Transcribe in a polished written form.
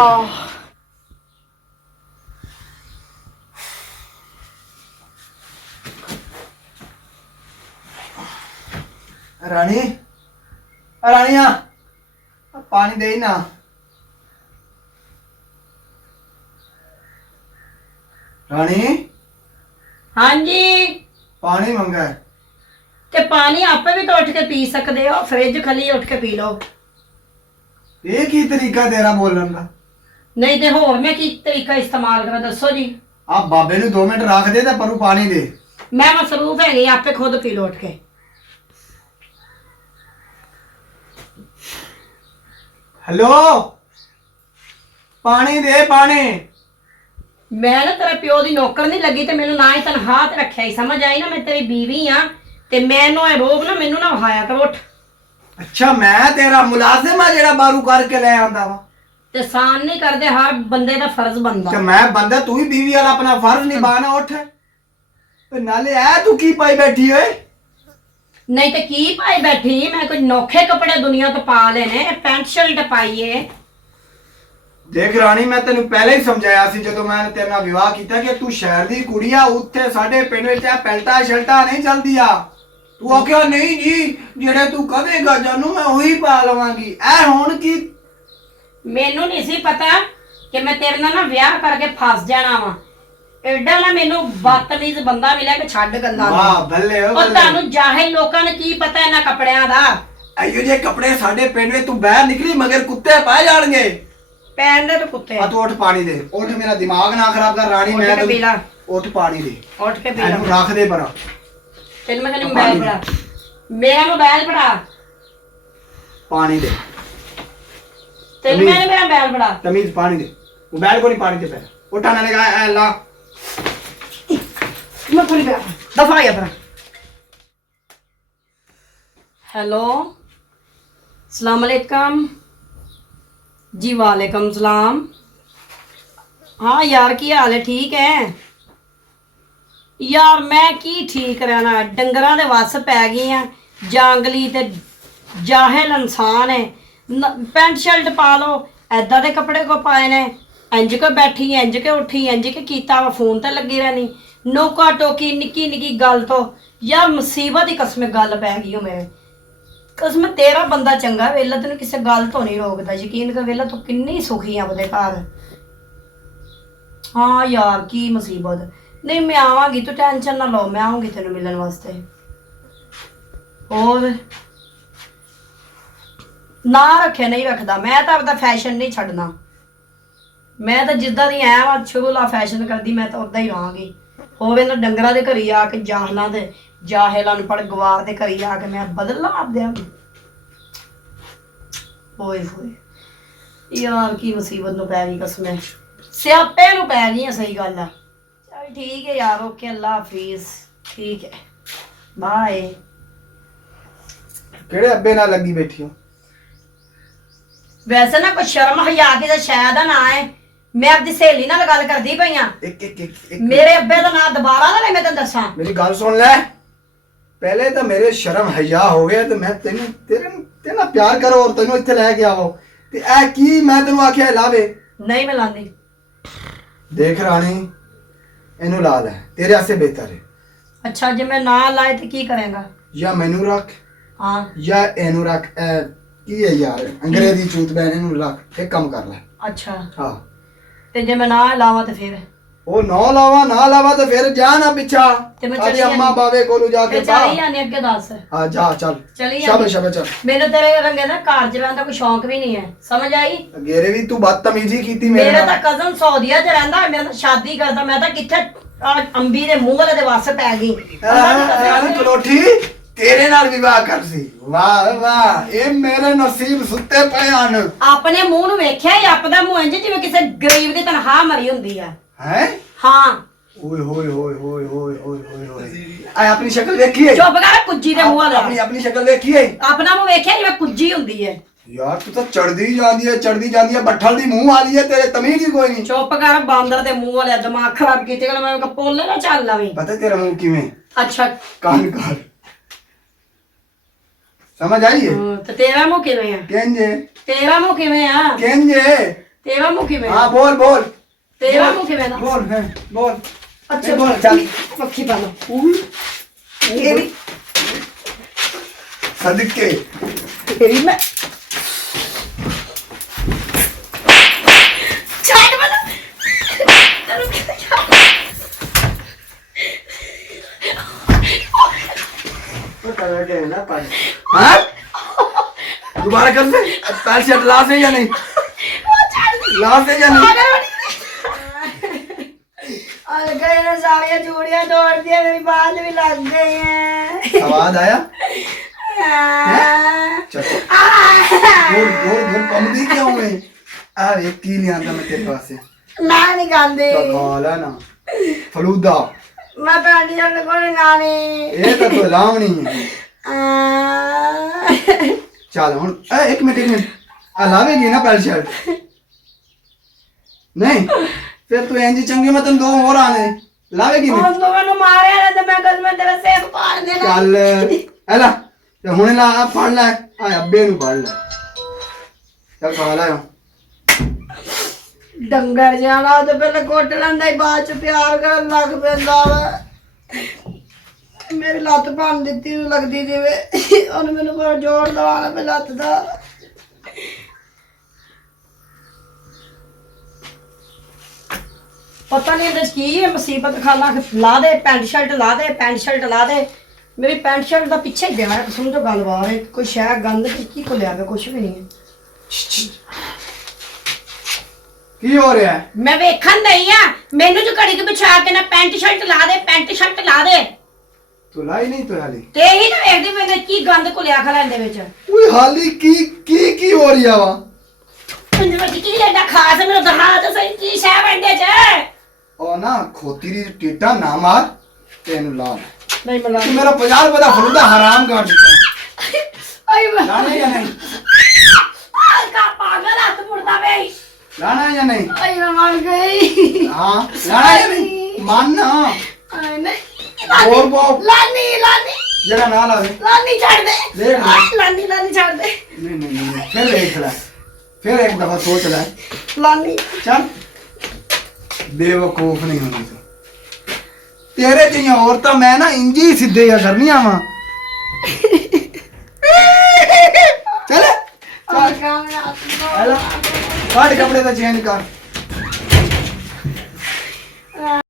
रानी रानिया पानी दे ना। रानी हाँ जी। पानी मंगा है ते पानी आपे भी तो उठ के पी सकते हो, फ्रिज खली उठ के पी लो। एक ही तरीका तेरा बोलने का। नहीं तो होर मैं की तरीका इस्तेमाल करा दसो जी। आप बाबे ने 2 मिनट रख दे ते परू पानी दे। मैं मसरूफ है आपे खुद पी लो उठ के। हेलो पानी दे पानी। मैं ना तेरे प्यो दी नौकर नहीं लगी ते मैनू ना ही तनख्वाह ते रखिया ही, समझ आई ना। मैं तेरी बीवी हाँ ते मैनू रोब ना मैनू ना वहाया करो उठ। अच्छा मैं तेरा मुलाजिम है जेड़ा बारू करके ले आंदा वा ते सान नहीं करदे, हर बंदे दा फर्ज बनदा। ते मैं बंदा तू ही बीवी वाला अपना फर्ज निभाना उठ। ते नाले ऐ तू की पाई बैठी है? नहीं तो की पाई बैठी, मैं कुछ नौखे कपड़े दुनिया तो पा लेने, पैंट शर्ट पाई है। देख रानी मैं तेन पहले ही समझाया सी जदों मैं तेरे नाल विवाह कीता कि तू शहर दी कुड़ी आ, उत्थे साडे पिंड विच पैंटा शर्टा नहीं चलदिया। तू आखिया नहीं जी जेड़े तू कहेगा जानू मैं वही पा लवांगी। ऐ हुण की मैनू नहीं सी पता कि मैं तेरे नाल ना ब्याह करके फस जाना वा। एडा ना मैनू बदतमीज बंदा मिला कि छड्ड गल्लां। वाह बल्ले ओ और तानू जाहिल लोकां ने की पता इन्हां कपड़ियां दा। अयो जे कपड़े साडे पिंड विच तू बाहर निकली मगर कुत्ते पाए जाणगे। पैन दे तो कुत्ते आ तू उठ पानी दे। उठ मेरा दिमाग ना खराब कर रानी। उठ मैं के पी ला। उठ पानी दे। उठ के पी ला। एनू रख दे परा। तेन मैं मोबाइल पड़ा, मेरा मोबाइल पड़ा। पानी दे। तेन मैंने मेरा मोबाइल पड़ा। तमीज पानी दे। मोबाइल को नहीं पानी दे पहले। उठा ना लगा ऐ ला। मैं थोड़ी दफा या पड़ा। हेलो अस्सलाम वालेकुम जी। वालेकुम सलाम। हाँ यार की हाल है? ठीक है यार। मैं की ठीक रहना, डंगरां दे वस पै गई हैं। जांगली ते जाहिल इंसान है। पैंट शर्ट पा लो, ऐदा दे कपड़े को पाए ने, इंज के बैठी इंज के उठी इंज के कीता वा, फोन ते लगी रहनी। नोका टोकी निक्की निक्की गल तो यार मुसीबत ही कसम गल पै गई हो मेरे। कसम तेरा बंदा चंगा वेला, तेन किसी गल तो नहीं रोकता। यकीन कर वेला तू किन्नी सुखी है अपने घर। हाँ यार की मुसीबत। नहीं मैं आवांगी, तू टेंशन ना लो, मैं आऊंगी तेन मिलने वास्ते। और ना रखे नहीं रखदा, मैं तो अपना फैशन नहीं छड़ना। मैं तो जिद्दां दी ऐ वा शुरू ला फैशन करदी, मैं तो उदां ही रहांगी। होवे ना डंगरां दे घरी आके जाहलां दे जाहिल अनपढ़ गवार दे घरी आके मैं बदल ला दियां। होए होए यार की मुसीबत नूं पै गई कसम, स्यापे नूं पै गई है। सही गल है। चल ठीक है यार, ओके अल्लाह हाफिज। ठीक है बाय। केड़े अब्बे नाल लगी बैठी हो? वैसे ना कुछ शर्म हया की शायद ना है। मैं अपनी सहेली नाल गल करदी पई हां। एक मेरे अब्बे दा नाम दोबारा ना ले मैं तेन दसां। मेरी गल सुन ले। पहले तो मेरे शर्म हया हो गया तो मैं तेन तेरे नाल प्यार करो और तेनों इत्थे लेके आओ ते ऐ की मैं तेनों आख्या लावे नहीं मैं लांदी। देख रानी इनू ला ले, तेरे वास्ते बेहतर है। अच्छा जे मैं ना लाए तो की करेगा? या मैनू रख हाँ या एनू रख। की है यार अंग्रेजी चूत बैन, इनू रख एक काम कर ले। अच्छा हाँ ते जे मैं ना लावा तो फिर ओ ना लावा तो फिर जा ना पिछा ते मैं आदि चली अम्मा जानी। बाबे कोलू जाके ते चली जानी अगे दस। हाँ जा चल चली शाबाश जानी। शाबाश चल। मेरे तेरे रंगे ना घर च रहने कोई शौक भी नहीं है, समझ आई? गेरे भी तू बदतमीजी कीती मेरे मेरा नाल। तो कजन सऊदीया च रहंदा, मैं तो शादी करदा, मैं तो किथे अंबी दे मुंह वाले दे वास पै गई। कलोठी तेरे नाल विवाह कर सी। वाह वाह ये मेरे नसीब सुते पे हन। अपने मुंह नु वेख्या ही अपदा मुंह इंज जिवें किसे गरीब दी तनख्वाह मरी हुंदी है। हैं हाँ ओए होए होए होए होए होए होए आ अपनी शक्ल देखी है? चुप कर कुज्जी दे मुंह वाला। अपनी शक्ल देखी है? अपना मुंह वेख्या जिवें कुज्जी हुंदी है। यार तू तो चढ़दी जांदी है बट्ठल दी मुंह वाली है, तेरे तमीज ही कोई नहीं। चुप कर बांदर दे मुंह वाले, दिमाग खराब कीते गल मैं पोले ना चल लवी। पता तेरा मुंह किवें? अच्छा कान कर समझ आई है? तो तेरा मुंह किवें है? केंजे तेरा मुंह किवें है? केंजे ਤੇਰਾ ਮੁਖੀ ਮੈਂ हाँ बोल बोल ਤੇਰਾ ਮੁਖੀ ਮੈਂ बोल है बोल अच्छा बोल चल पक्षी पालो ये भी सदके तेरी मैं छाट वाला हाँ दोबारा कर दे पैर शर्ट ला से या नहीं ला से या नहीं और गए ना सारियां चूड़ियां तोड़ दिया मेरी बाल भी लग गई हैं आवाज आया चल दूर दूर दूर कमदी क्यों मैं एक की नहीं आता मैं तेरे पास से मैं नहीं गांधी खाला ना फलूदा मैं पैंटी शर्ट को नहीं गानी ये तो लावनी है चल हुन एक मिनट लावेगी ना पैर शर्ट नहीं फिर तू इंज चंगी मैं तन दो और आने लावेगी नहीं उन दोनों ने मारे ना तो मैं कल में तेरा सेब फाड़ देना चल एला ते हुने ला पढ़ ले आ अब्बे नु पढ़ ले चल खा ला डंगर जाना तो पहले कोट लंदा ही बाद च प्यार करन लग पैंदा वा मेरी लत्त भन दित्ती नु लगदी जिवे ओने मेनू बड़ा जोर दवाना पे लत्त दा पता नहीं ਇਹਦੇ 'ਚ ਕੀ ਹੈ ਮੁਸੀਬਤ ਖਾਨਾ ਲਾ ਦੇ ਪੈਂਟ ਸ਼ਰਟ ਲਾ ਦੇ ਪੈਂਟ ਸ਼ਰਟ ਲਾ ਦੇ ਮੇਰੀ ਪੈਂਟ ਸ਼ਰਟ ਦਾ ਪਿੱਛੇ ਗਿਆ ਹੈ ਸੁਣ ਤੋਂ ਗੱਲ ਬਾਹਰ ਹੈ ਕੋਈ ਸ਼ੈ ਗੰਦ ਕੀ ਕੋ ਲਿਆ ਕੁਛ ਵੀ ਨਹੀਂ ਹੈ की हो रहा है ਮੈਂ ਵੇਖਣ ਦਈ ਆ ਮੈਨੂੰ ਜੋ ਘੜੀ ਕੇ ਬਿਛਾ ਕੇ ਨਾ ਪੈਂਟ ਸ਼ਰਟ ਲਾ ਦੇ ਪੈਂਟ ਸ਼ਰਟ ਲਾ ਦੇ तू लाई नहीं तो हाली ਤੇ ਹੀ ਨਾ ਵੇਖਦੀ ਮੈਂ ਕੀ ਗੰਦ ਕੁਲਿਆ ਖਲਾ ਇਹਦੇ ਵਿੱਚ ओए हाली की हो रही है वा ਉਹਦੇ ਵਿੱਚ ਕੀ ਲੈਂਦਾ ਖਾਸ ਮੈਨੂੰ ਦਿਖਾ ਤਾਂ ਸਹੀ ਕੀ ਸ਼ੈ ਵੰਡੇ ਚ ओ ना खोती री टीटा ना मार तेन ला ਨਹੀਂ ਮਲਾ तू मेरा 50 रुपए दा फलूदा हराम कर दिता ਆਈ ਮੈਂ लाना या नहीं ਕਾ ਪਾਗਲ ਹੱਥ ਮੁੜਦਾ ਵੇ लाना या नहीं ਆਈ ਮੈਂ ਮਰ ਗਈ हाँ लाना या नहीं मानना ਆਈ ਨਹੀਂ और वो ਲਾਨੀ ਲਾਨੀ जरा ना लावे ਲਾਨੀ ਛੱਡ ਦੇ देख ले ਲਾਨੀ ਲਾਨੀ ਛੱਡ ਦੇ नहीं फिर देख ले फिर एक दफा सोच ले ਲਾਨੀ चल बेवकूफ नहीं होनी तू तेरे जिहियां औरतां मैं ना इंजी सीधे या करनियां वा चल और काम में हेलो काट कपड़े दा चेंज कर